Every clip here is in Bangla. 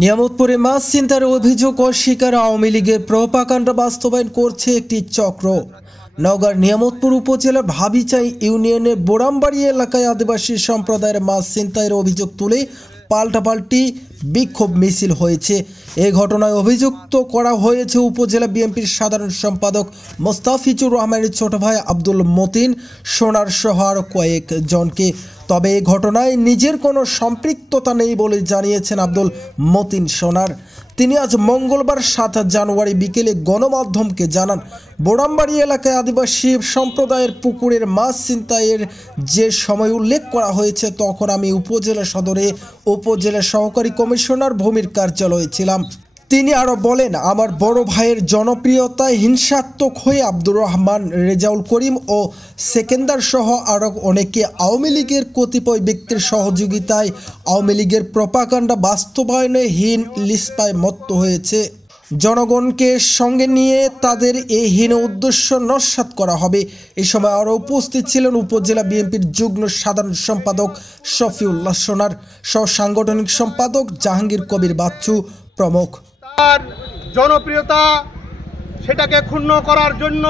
নিয়ামতপুরে মাছ ছিনতাইয়ের অভিযোগ অস্বীকার আওয়ামী লীগের প্রপাগান্ডা বাস্তবায়ন করছে একটি চক্র। নওগাঁর নিয়ামতপুর উপজেলার ভাবিচাই ইউনিয়নের বোরামবাড়ি এলাকায় আদিবাসী সম্প্রদায়ের মাছ ছিনতাইয়ের অভিযোগ তুলে পাল্টাপাল্টি বিক্ষোভ মিছিল হয়েছে। এই ঘটনায় অভিযুক্ত করা হয়েছে উপজেলা বিএনপির সাধারণ সম্পাদক মোস্তাফিজুর রহমানের ছোট ভাই আব্দুল মতিন সোনার সহ আরও কয়েকজনকে। তবে এই ঘটনায় নিজের কোনো সম্পৃক্ততা নেই বলে জানিয়েছেন আব্দুল মতিন সোনার। তিনি আজ মঙ্গলবার 7 জানুয়ারি বিকেলে গণমাধ্যমকে জানান, বোরামবাড়ি এলাকায় আদিবাসী সম্প্রদায়ের পুকুরের মাছ ছিনতাইয়ের যে সময় উল্লেখ করা হয়েছে তখন আমি উপজেলা সদরে উপজেলা সহকারী কমিশনার ভূমির কার্যালয়ে ছিলাম। তিনি আরও বলেন, আমার বড় ভাইয়ের জনপ্রিয়তায় হিংসাত্মক হয়ে আব্দুর রহমান, রেজাউল করিম ও সেকেন্দার সহ আরও অনেকে আওয়ামী লীগের কতিপয় ব্যক্তির সহযোগিতায় আওয়ামী লীগের প্রপাগান্ডা বাস্তবায়নে হীন লিস্পায় মত্ত হয়েছে। জনগণকে সঙ্গে নিয়ে তাদের এই হীন উদ্দেশ্য নস্যাৎ করা হবে। এ সময় আরও উপস্থিত ছিলেন উপজেলা বিএনপির যুগ্ম সাধারণ সম্পাদক শফিউল্লাহ সোনার, সহ সাংগঠনিক সম্পাদক জাহাঙ্গীর কবির বাচ্চু প্রমুখ। তার জনপ্রিয়তা সেটাকে ক্ষুণ্ণ করার জন্য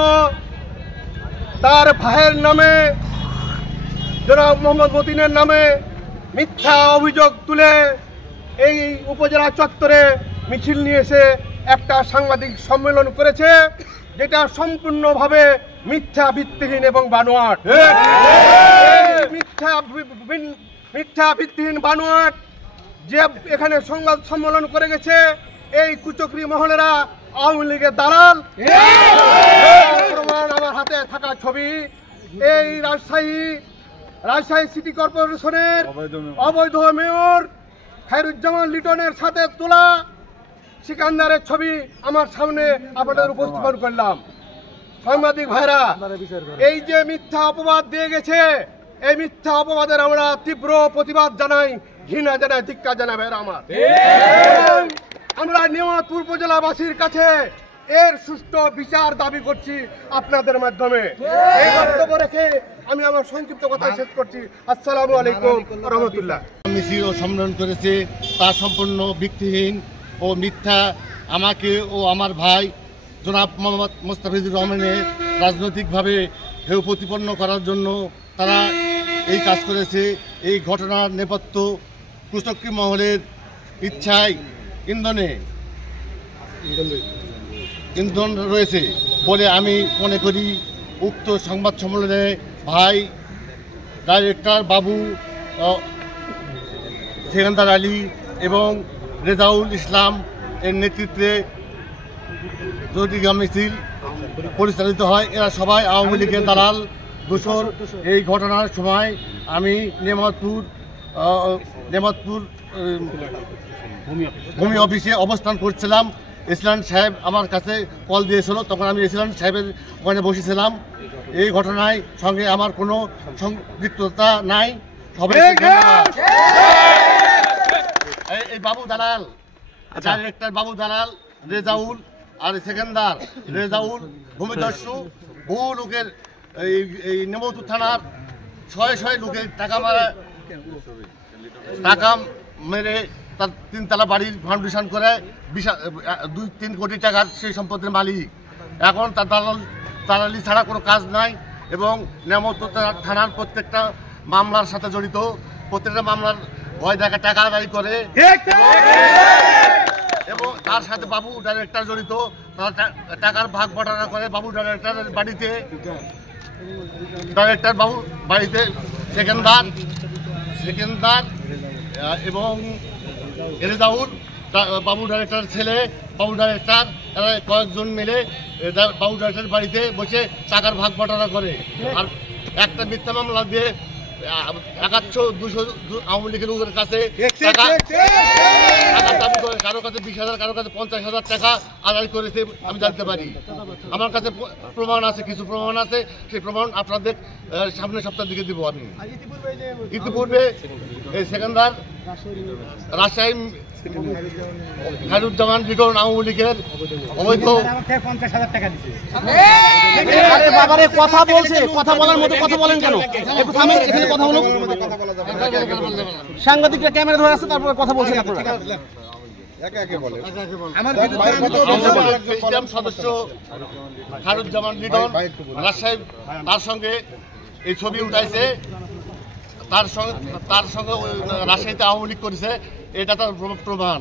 তার ভাইয়ের নামে, জনাব মোহাম্মদ মতিনের নামে মিথ্যা অভিযোগ তুলে এই উপজেলা চত্বরে মিছিল নিয়ে এসে একটা সাংবাদিক সম্মেলন করেছে, যেটা সম্পূর্ণভাবে মিথ্যা, ভিত্তিহীন এবং বানোয়াট। মিথ্যা ভিত্তিহীন বানোয়াট যে এখানে সংবাদ সম্মেলন করে গেছে, এই কুচক্রী মহলেরা আওয়ামী লীগের দালাল। প্রমাণ আমার হাতে থাকা ছবি, এই রাজশাহী সিটি কর্পোরেশনের অবৈধ মেয়র খায়রুজ্জামান লিটনের সাথে তোলা সিকান্দারের ছবি আমার সামনে আপনাদের উপস্থাপন করলাম। সাংবাদিক ভাইরা, এই যে মিথ্যা অপবাদ দিয়ে গেছে, এই মিথ্যা অপবাদের আমরা তীব্র প্রতিবাদ জানাই, ঘৃণা জানাই, ধিক্কার জানাই ভাইরা আমার। আমরা নিয়ামতপুর উপজেলাবাসীর কাছে এর সুষ্ঠু বিচার দাবি করছি আপনাদের মাধ্যমে। এই বক্তব্য রেখে আমি আমার সংক্ষিপ্ত কথা শেষ করছি। আসসালামু আলাইকুম রহমতুল্লাহ। মিছিল ও সম্মেলন করেছে তা সম্পূর্ণ ভিত্তিহীন ও মিথ্যা। আমাকে ও আমার ভাই জনাব মোহাম্মদ মোস্তাফিজুর রহমানের রাজনৈতিকভাবে হেয় প্রতিপন্ন করার জন্য তারা এই কাজ করেছে। এই ঘটনার নেপথ্য কুচক্রী মহলের ইচ্ছায় ইন্ধন রয়েছে বলে আমি মনে করি। উক্ত সংবাদ সম্মেলনে ভাই ডাইরেক্টর বাবু সেকেন্দার আলী এবং রেজাউল ইসলাম এর নেতৃত্বে জটিগা মিছিল পরিচালিত হয়। এরা সবাই আওয়ামী লীগের দালাল, দোসর। এই ঘটনার সময় আমি নিয়ামতপুর ভূমি অফিসে অবস্থান করছিলাম। এসিল্যান্ড সাহেব আমার কাছে কল দিয়েছিল, তখন আমি এসিল্যান্ড সাহেবের ওখানে বসেছিলাম। এই ঘটনায় সঙ্গে আমার কোনো সম্পৃক্ততা নাই। সবাই এই বাবু দালাল, ডাইরেক্টর বাবু দালাল, রেজাউল আর সেকেন্দার, রেজাউল ভূমিদস্যু, বহু লোকের এই নিয়ামতপুর থানার শয়ে লোকের টাকা মেরে তার 3 তলা বাড়ির ফাউন্ডেশন করে 2-3 কোটি টাকার সেই সম্পত্তির মালিক। এখন তার দালালি ছাড়া কোনো কাজ নাই এবং নিয়ামতপুর থানার প্রত্যেকটা মামলার সাথে জড়িত, প্রত্যেকটা মামলার ভয় দেখা টাকা আদায় করে এবং তার সাথে বাবু ডাইরেক্টর জড়িত। তারা টাকার ভাগ বটারা করে বাবু ডাইরেক্টরের বাড়িতে, ডাইরেক্টর বাবু বাড়িতে সেকেন্দার এবং রেজাউল বাবু ডাইরেক্টর ছেলে, বাবু ডাইরেক্টর, এরা কয়েকজন মিলে বাবু ডাইরেক্টরের বাড়িতে বসে টাকার ভাগ বটারা করে। আর একটা মিথ্যা মামলা দিয়ে 100-200 আওয়ামী লীগের লোকের কাছে টাকা দাবি করে, কারো কাছে 20,000, কারো কাছে 50,000 টাকা আদায় করেছে আমি জানতে পারি। আমার কাছে প্রমাণ আছে, কিছু প্রমাণ আছে, সেই প্রমাণ আপনাদের সামনের সপ্তাহের দিকে দিব আমি। ইতিপূর্বে এই সেকেন্দার রাজশাহী খায়রুজ্জামান লিটন আওয়ামী লীগের অবৈধ 50,000 টাকা দিচ্ছে। কথা বলার মতো কথা বলেন কেন? একটু থামেন, এখানে কথা বলুন। সাংবাদিকরা ক্যামেরা ধরে আছে, তারপরে কথা বলছেন আপনারা। আমার প্রেসিডিয়াম সদস্য খায়রুজ্জামান লিটন রাজশাহী, তার সঙ্গে এই ছবি উঠাইছে, তার সঙ্গে রাজশাহীতে আওয়ামী লীগ করেছে, এটা তার প্রমাণ।